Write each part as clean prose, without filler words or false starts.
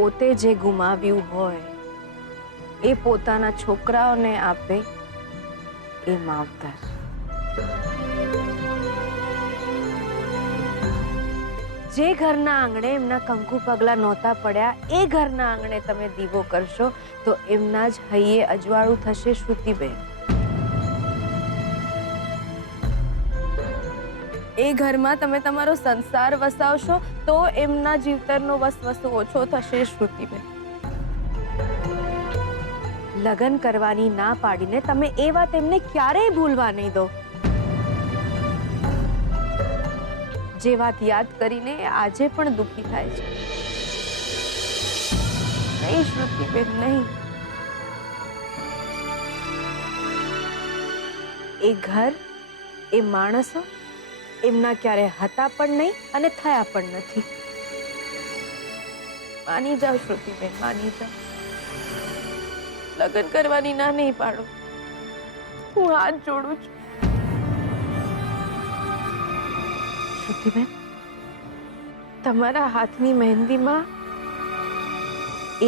પોતે જે ગુમાવ્યું હોય એ પોતાના છોકરાઓને આપે એ માવતર. જે ઘરના આંગણે એમના કંકુ પગલા નહોતા પડ્યા એ ઘરના આંગણે તમે દીવો કરશો તો એમના જ હૈયે અજવાળું થશે શ્રુતિબેન. એ ઘરમાં તમે તમારો સંસાર વસાવશો તો એમના જીવતરનો વસવસો ઓછો થશે શ્રુતિબેન. લગ્ન કરવાની ના પાડીને તમે એ વાત એમને ક્યારેય ભૂલવા નહીં દો. જે વાત યાદ કરીને આજે પણ દુખી થાય છે. નહીં શ્રુતિબેન, નહીં. એ ઘર, એ માણસો એમના ક્યારે હતા પણ નહીં અને થયા પણ નથી. માની જાઓ શ્રુતિબેન, માની જાઓ. લગ્ન કરવાની ના નહીં પાડો. હું હાથ જોડું છું. શ્રુતિબેન, તમારા હાથની મહેંદીમાં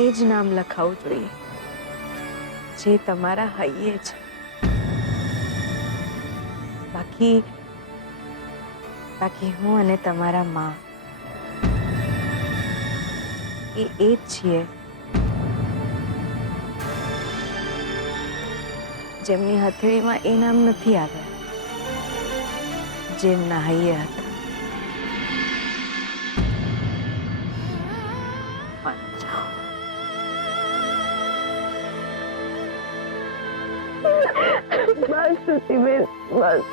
એ જ નામ લખાવવું જોઈએ જે તમારા હૈયે છે. બાકી હું અને તમારા માં એ જ છીએ જેમની હથેળીમાં એ નામ નથી આવ્યા જેમના હૈયે હતા. બસ શ્રુતિબેન, બસ.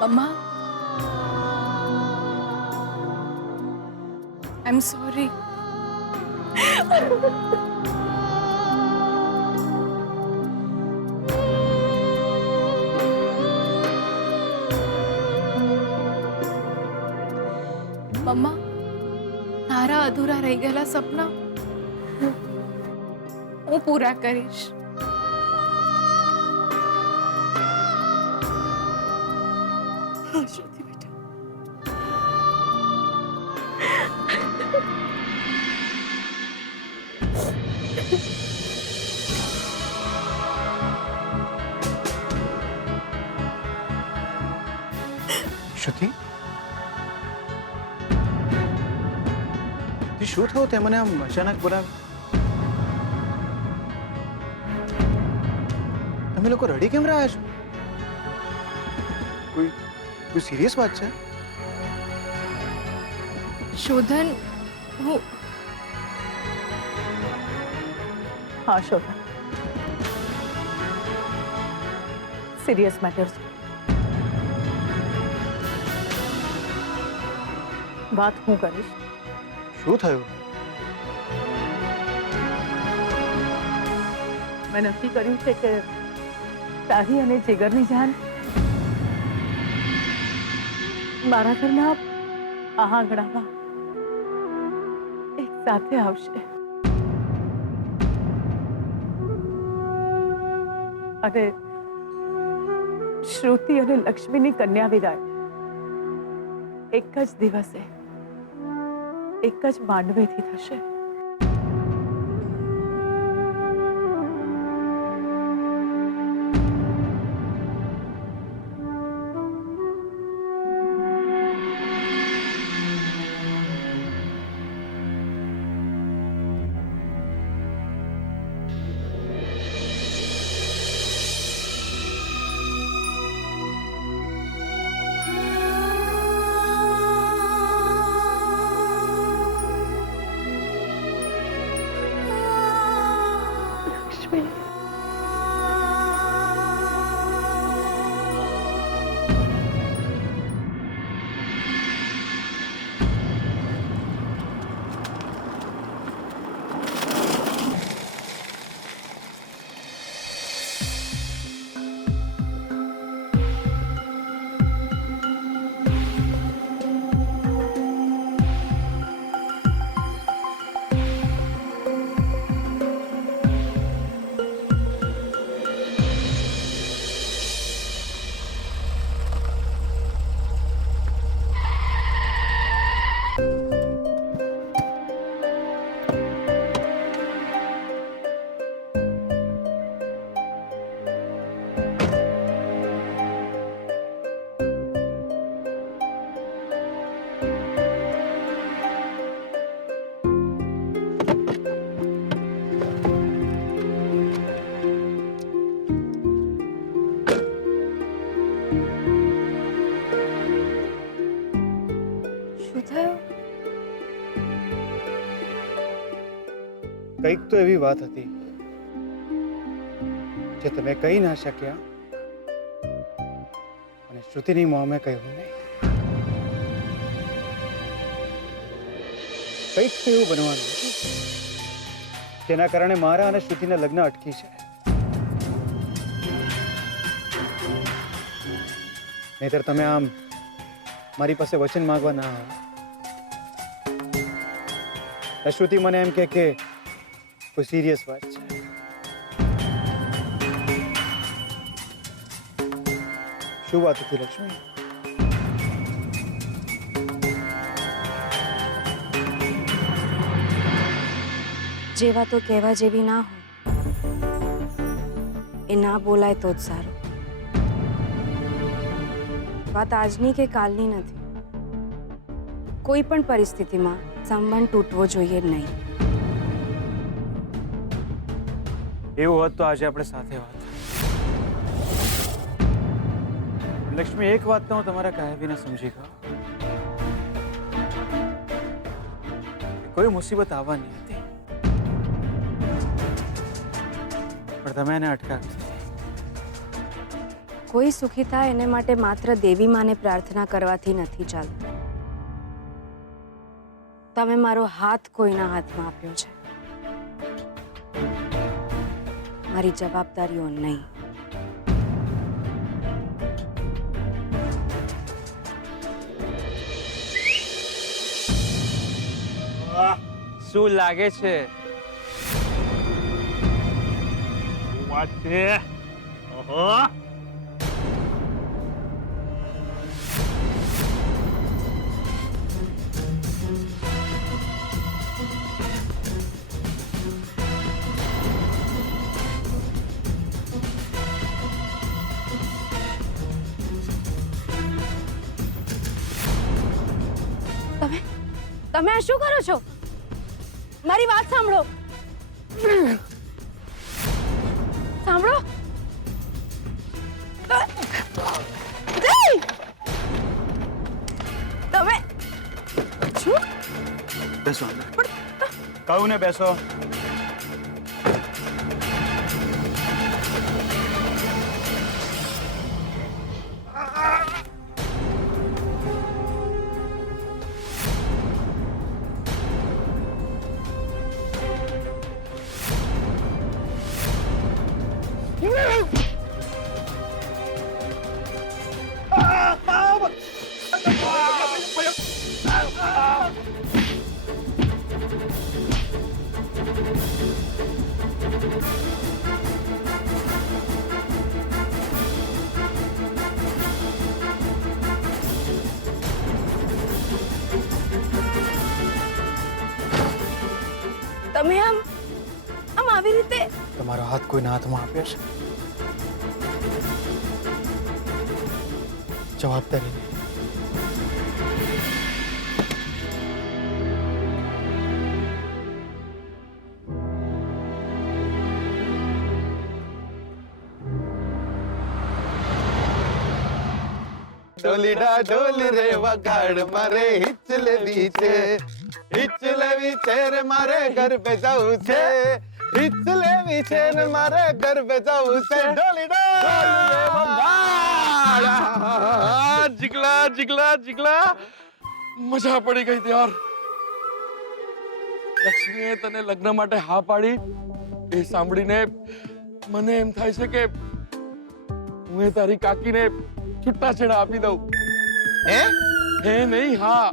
Mama, I'm sorry. મમ્મા, તારા અધૂરા રહી ગયેલા સપના હું પૂરા કરીશ. શ્રુતિ બેટા, શ્રુતિ, શું થયું તે મને આમ અચાનક બોલાવી? તમે લોકો રડી કેમ રહ્યા છો? કોઈ સિરિયસ વાત છે? શોધન, હું હા શોભા, સિરિયસ મેટર છે. વાત હું કરીશ. શું થયું? મેં નક્કી કર્યું છે કે તારી અને જીગરની જાન મારા ઘરના આ આંગણામાં એક સાથે આવશે અને શ્રુતિ અને લક્ષ્મીની કન્યા વિદાય એક જ દિવસે એક જ માંડવેથી થશે. કંઈક તો એવી વાત હતી જે તમે કહી ના શક્યા અને શ્રુતિની મોંમે કહ્યું નહીં. કંઈક તો એવું બનવાનું હતું જેના કારણે મારા અને શ્રુતિના લગ્ન અટકી છે. નહીતર તમે આમ મારી પાસે વચન માંગવા ના આવો. શ્રુતિ મને એમ કે કોઈ સિરિયસ વાત છે. શું વાત હતી લક્ષ્મી? જે વાતો કહેવા જેવી ના હોય એ ના બોલાય તો જ સારું. વાત આજની કે કાલની નથી. કોઈ પણ પરિસ્થિતિમાં સંબંધ તૂટવો જોઈએ નહીં. એવું હોત તો આજે આપણે સાથે વાત. લક્ષ્મી, એક વાત તો હું તમારા કહ્યા વિના સમજી ગયો. કોઈ મુસીબત આવવાની હતી પણ તમે એને અટકાવી દીધી. કોઈ સુખી થાય એને માટે માત્ર દેવી માને પ્રાર્થના કરવાથી નથી ચાલતું. તમે મારો હાથ કોઈના હાથમાં આપ્યો છે, મારી જવાબદારીઓ નહીં. શું લાગે છે? વાત છે. ઓહો, તમે આ શું કરો છો? મારી વાત સાંભળો. સાંભળો. તમે શું? બેસો અંદર. કહું ને બેસો. તમે આમ આવી રીતે તમારો હાથ કોઈના હાથમાં આપ્યો છે. જવાબદારી નહીં. ડોલીડા ડોલી રે વગાડ મારે હિચ લેવી છે, હિચ લેવી છે રે મારે ઘર પે જવું છે, હિચ લેવી છે ને મારે ઘર પે જવું છે. ડોલીડા ડોલી રે વગાડ. જીગલા જીગલા જીગલા, મજા પડી ગઈ યાર. લક્ષ્મીએ તને લગ્ન માટે હા પાડી એ સાંભળીને મને એમ થાય છે કે હું એ તારી કાકીને છૂટાછેડા આપી દઉં. હે હે નહીં, હા.